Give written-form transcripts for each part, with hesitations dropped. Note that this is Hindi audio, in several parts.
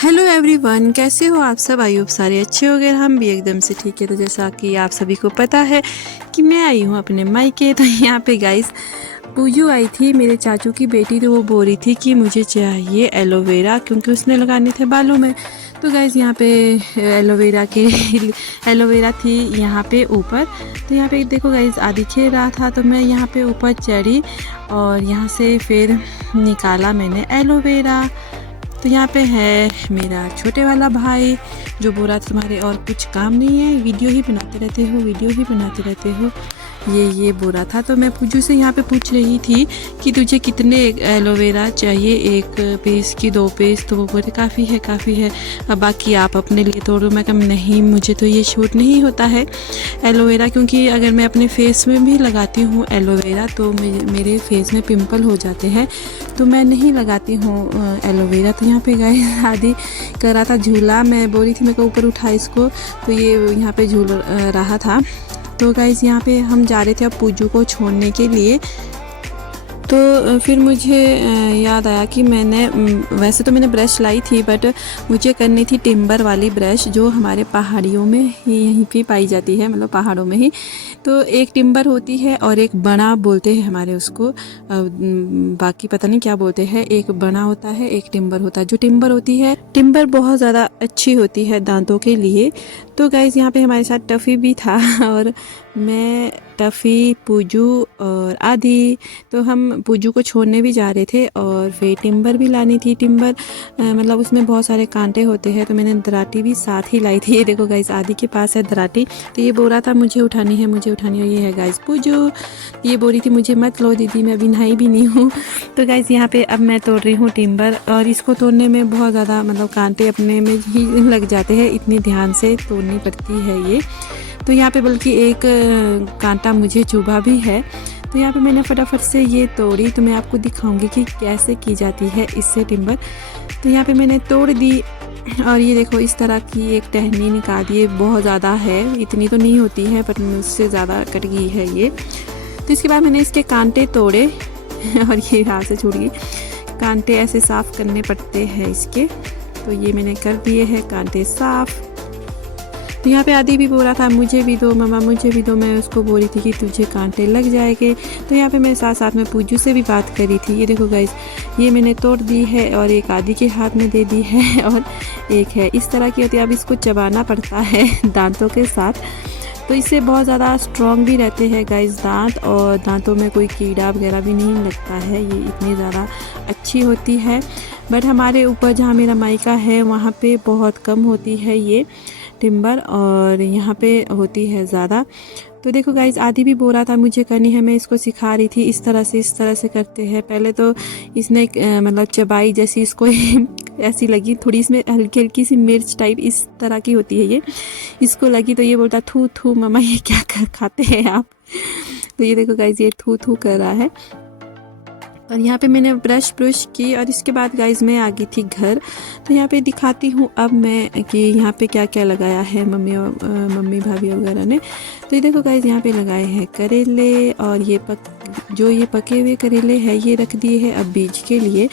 हेलो एवरीवन, कैसे हो आप सब। आई होप सारे अच्छे हो गए, हम भी एकदम से ठीक है। तो जैसा कि आप सभी को पता है कि मैं आई हूँ अपने मायके। तो यहाँ पे गाइस पूजू आई थी, मेरे चाचू की बेटी। तो वो बोल रही थी कि मुझे चाहिए एलोवेरा, क्योंकि उसने लगाने थे बालों में। तो गाइस यहाँ पे एलोवेरा थी यहाँ पे ऊपर। तो यहाँ पे देखो गाइस आदि खेल रहा था, तो मैं यहाँ पे ऊपर चढ़ी और यहाँ से फिर निकाला मैंने एलोवेरा। तो यहाँ पे है मेरा छोटे वाला भाई जो बोला तुम्हारे और कुछ काम नहीं है, वीडियो ही बनाते रहते हो, वीडियो ही बनाते रहते हो, ये बोला था। तो मैं पूजू से यहाँ पे पूछ रही थी कि तुझे कितने एलोवेरा चाहिए, एक पीस की 2 पीस। तो वो बोले काफ़ी है, अब बाकी आप अपने लिए तोड़ो। मैं कहा नहीं, मुझे तो ये शूट नहीं होता है एलोवेरा, क्योंकि अगर मैं अपने फेस में भी लगाती हूँ एलोवेरा तो मेरे फेस में पिंपल हो जाते हैं, तो मैं नहीं लगाती हूँ एलोवेरा। तो यहाँ पे गाइस आदि कर रहा था झूला, मैं बोली थी मेरे को ऊपर उठा इसको, तो ये यहाँ पे झूल रहा था। तो गाइस यहाँ पे हम जा रहे थे अब पूजू को छोड़ने के लिए। तो फिर मुझे याद आया कि मैंने वैसे तो मैंने ब्रश लाई थी, बट मुझे करनी थी टिम्बर वाली ब्रश, जो हमारे पहाड़ियों में ही यहीं पे पाई जाती है, मतलब पहाड़ों में ही। तो एक टिम्बर होती है और एक बना बोलते हैं हमारे उसको, बाकी पता नहीं क्या बोलते हैं। एक बना होता है, एक टिम्बर होता है। जो टिम्बर होती है, टिम्बर बहुत ज़्यादा अच्छी होती है दांतों के लिए। तो गाइज़ यहाँ पे हमारे साथ टफ़ी भी था और मैं, टफ़ी, पूजू और आदि। तो हम पूजू को छोड़ने भी जा रहे थे और फिर टिम्बर भी लानी थी। टिम्बर मतलब उसमें बहुत सारे कांटे होते हैं, तो मैंने दराटी भी साथ ही लाई थी। ये देखो गाइस आदि के पास है दराटी, तो ये बोल रहा था मुझे उठानी है, मुझे उठानी है। ये है गाइस पूजू, ये बोल रही थी मुझे मत लो दीदी, मैं अभी नहाई भी नहीं हूँ। तो गाइस यहाँ पे अब मैं तोड़ रही हूँ टिम्बर, और इसको तोड़ने में बहुत ज़्यादा मतलब कांटे अपने में ही लग जाते हैं, इतनी ध्यान से तोड़नी पड़ती है ये। तो यहाँ पे बल्कि एक कांटा मुझे चुभा भी है। तो यहाँ पे मैंने फटाफट से ये तोड़ी, तो मैं आपको दिखाऊंगी कि कैसे की जाती है इससे टिम्बर। तो यहाँ पे मैंने तोड़ दी और ये देखो इस तरह की एक टहनी निकाल दी। बहुत ज़्यादा है, इतनी तो नहीं होती है, पर मुझसे ज़्यादा कट गई है ये। तो इसके बाद मैंने इसके कांटे तोड़े और ये हाथ से छूट गई। कांटे ऐसे साफ़ करने पड़ते हैं इसके, तो ये मैंने कर दिए हैं कांटे साफ़। तो यहाँ पे आदि भी बोल रहा था मुझे भी दो मामा, मुझे भी दो। मैं उसको बोली थी कि तुझे कांटे लग जाएंगे। तो यहाँ पे मैं साथ साथ में पूजू से भी बात करी थी। ये देखो गाइस, ये मैंने तोड़ दी है और एक आदि के हाथ में दे दी है और एक है इस तरह की होती है। अब इसको चबाना पड़ता है दांतों के साथ, तो इससे बहुत ज़्यादा स्ट्रॉन्ग भी रहते हैं गाइस दांत, और दांतों में कोई कीड़ा वगैरह भी नहीं लगता है। ये इतनी ज़्यादा अच्छी होती है। बट हमारे ऊपर जहाँ मेरा मायका है वहाँ पे बहुत कम होती है ये टिम्बर, और यहाँ पे होती है ज़्यादा। तो देखो गाइज आदि भी बोल रहा था मुझे करनी है, मैं इसको सिखा रही थी इस तरह से करते हैं। पहले तो इसने मतलब चबाई जैसी इसको ऐसी लगी थोड़ी, इसमें हल्की हल्की सी मिर्च टाइप इस तरह की होती है ये, इसको लगी। तो ये बोलता थू थू मामा ये क्या खाते हैं आप। तो ये देखो गाइज ये थू थू कर रहा है। और यहाँ पे मैंने ब्रश की और इसके बाद गाइज मैं आ गई थी घर। तो यहाँ पे दिखाती हूँ अब मैं कि यहाँ पे क्या क्या लगाया है मम्मी भाभी वगैरह ने। तो ये देखो गाइज यहाँ पे लगाए हैं करेले, और ये ये पके हुए करेले हैं ये रख दिए हैं अब बीज के लिए,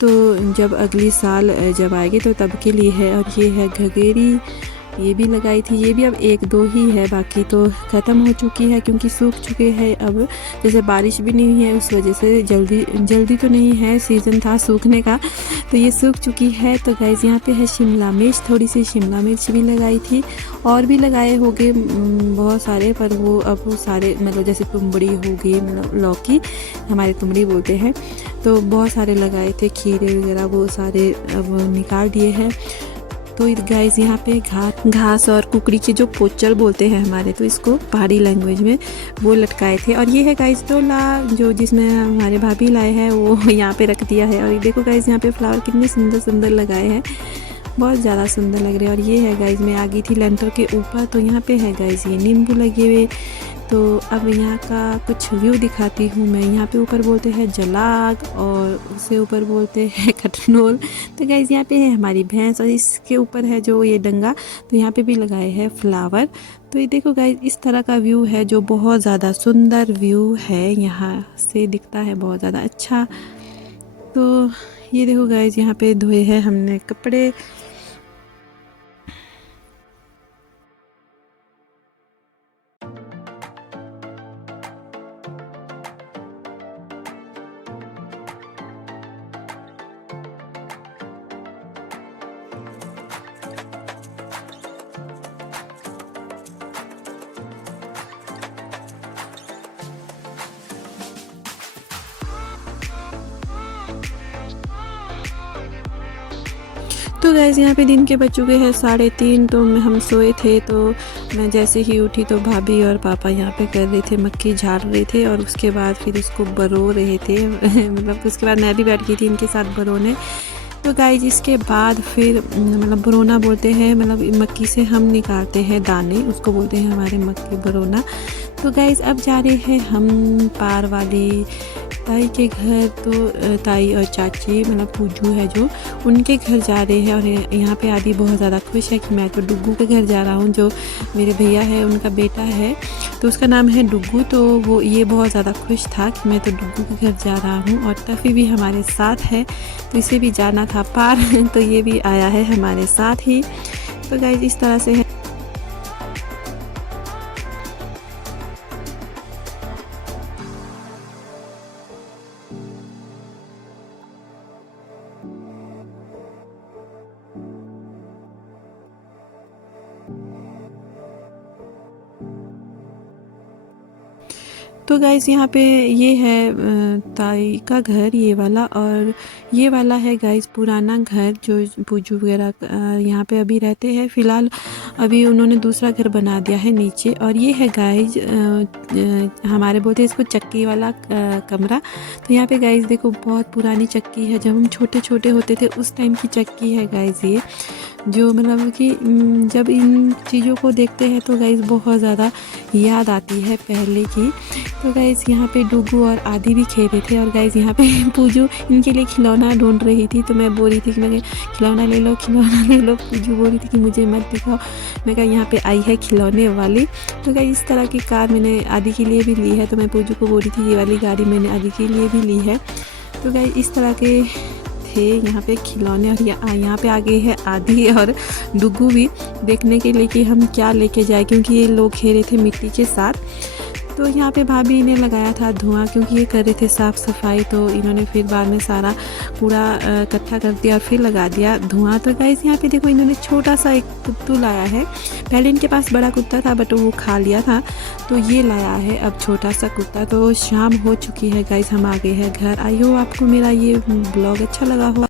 तो जब अगली साल जब आएगी तो तब के लिए है। और ये है घगेरी, ये भी लगाई थी, ये भी अब 1-2 ही है, बाकी तो ख़त्म हो चुकी है क्योंकि सूख चुके हैं। अब जैसे बारिश भी नहीं है उस वजह से जल्दी तो नहीं है, सीज़न था सूखने का, तो ये सूख चुकी है। तो गाइस यहाँ पे है शिमला मिर्च, थोड़ी सी शिमला मिर्च भी लगाई थी, और भी लगाए होंगे बहुत सारे, पर वो अब वो सारे मतलब जैसे तुमड़ी होगी, मतलब लौकी हमारे तुमड़ी बोलते हैं, तो बहुत सारे लगाए थे, खीरे वगैरह वो सारे अब निकाल दिए हैं। तो गाइस यहाँ पे घास और कुकड़ी के जो पोचर बोलते हैं हमारे, तो इसको पहाड़ी लैंग्वेज में वो लटकाए थे। और ये है गाइस डोला जो जिसमें हमारे भाभी लाए हैं, वो यहाँ पे रख दिया है। और देखो गाइस यहाँ पे फ्लावर कितने सुंदर लगाए हैं, बहुत ज़्यादा सुंदर लग रहे हैं। और ये है गाइस मैं आ गई थी लेंटर के ऊपर, तो यहाँ पे है गाइस ये नींबू लगे हुए। तो अब यहाँ का कुछ व्यू दिखाती हूँ मैं। यहाँ पे ऊपर बोलते हैं जलाग और उससे ऊपर बोलते हैं कटनोल। तो गाइस यहाँ पे है हमारी भैंस, और इसके ऊपर है जो ये डंगा, तो यहाँ पे भी लगाए हैं फ्लावर। तो ये देखो गाइस इस तरह का व्यू है जो बहुत ज़्यादा सुंदर व्यू है, यहाँ से दिखता है बहुत ज़्यादा अच्छा। तो ये देखो गाइस यहाँ पे धोए हैं हमने कपड़े, तो गाइज़ यहाँ पे दिन के बज चुके हैं 3:30, तो हम सोए थे। तो मैं जैसे ही उठी तो भाभी और पापा यहाँ पे कर रहे थे, मक्खी झाड़ रहे थे और उसके बाद फिर उसको बरो रहे थे मतलब उसके बाद मैं भी बैठ गई थी इनके साथ बरोने। तो गाइज इसके बाद फिर मतलब बरोना बोलते हैं, मतलब मक्की से हम निकालते हैं दाने, उसको बोलते हैं हमारे मक्की बरोना। तो गाइज अब जा रहे हैं हम पार वाली ताई के घर। तो ताई और चाची मतलब पूजू है जो, उनके घर जा रहे हैं। और यहाँ पे आदि बहुत ज़्यादा खुश है कि मैं तो डुग्गू के घर जा रहा हूँ, जो मेरे भैया है उनका बेटा है तो उसका नाम है डुग्गू। तो वो ये बहुत ज़्यादा खुश था कि मैं तो डुग्गू के घर जा रहा हूँ। और टफ़ी भी हमारे साथ है तो इसे भी जाना था पार तो ये भी आया है हमारे साथ ही। तो गाइज इस तरह से है। तो गाइज़ यहाँ पे ये है ताई का घर, ये वाला। और ये वाला है गाइज़ पुराना घर जो पूजू वगैरह यहाँ पे अभी रहते हैं। फ़िलहाल अभी उन्होंने दूसरा घर बना दिया है नीचे। और ये है गाइज़ हमारे बोलते हैं इसको चक्की वाला कमरा। तो यहाँ पे गाइज़ देखो बहुत पुरानी चक्की है, जब हम छोटे छोटे होते थे उस टाइम की चक्की है गाइज़ ये, जो मतलब कि जब इन चीज़ों को देखते हैं तो गाइज़ बहुत ज़्यादा याद आती है पहले की। तो गाइज़ यहाँ पे डुग्गू और आदि भी खेल रहे थे। और गाइज़ यहाँ पे पूजू इनके लिए खिलौना ढूंढ रही थी। तो मैं बोल रही थी कि मैं खिलौना ले लो, खिलौना ले लो। पूजू बोल रही थी कि मुझे मत दिखाओ। मैं कहा यहाँ पे आई है खिलौने वाली। तो गाइज़ इस तरह की कार मैंने आदि के लिए भी ली है। तो मैं पूजू को बोल रही थी ये वाली गाड़ी मैंने आदि के लिए भी ली है। तो गाइज़ इस तरह के थे यहाँ पे खिलौने। और यहाँ पे आ गए हैं आदि और डुग्गू भी देखने के लिए कि हम क्या लेके जाए, क्योंकि ये लोग खेल रहे थे मिट्टी के साथ। तो यहाँ पे भाभी ने लगाया था धुआं, क्योंकि ये कर रहे थे साफ़ सफाई। तो इन्होंने फिर बाद में सारा कूड़ा इकट्ठा कर दिया और फिर लगा दिया धुआं। तो गाइस यहाँ पे देखो इन्होंने छोटा सा एक कुत्तू लाया है। पहले इनके पास बड़ा कुत्ता था बट वो खा लिया था, तो ये लाया है अब छोटा सा कुत्ता। तो शाम हो चुकी है गाइस, हम आ गए हैं घर। आई हो आपको मेरा ये ब्लॉग अच्छा लगा हो।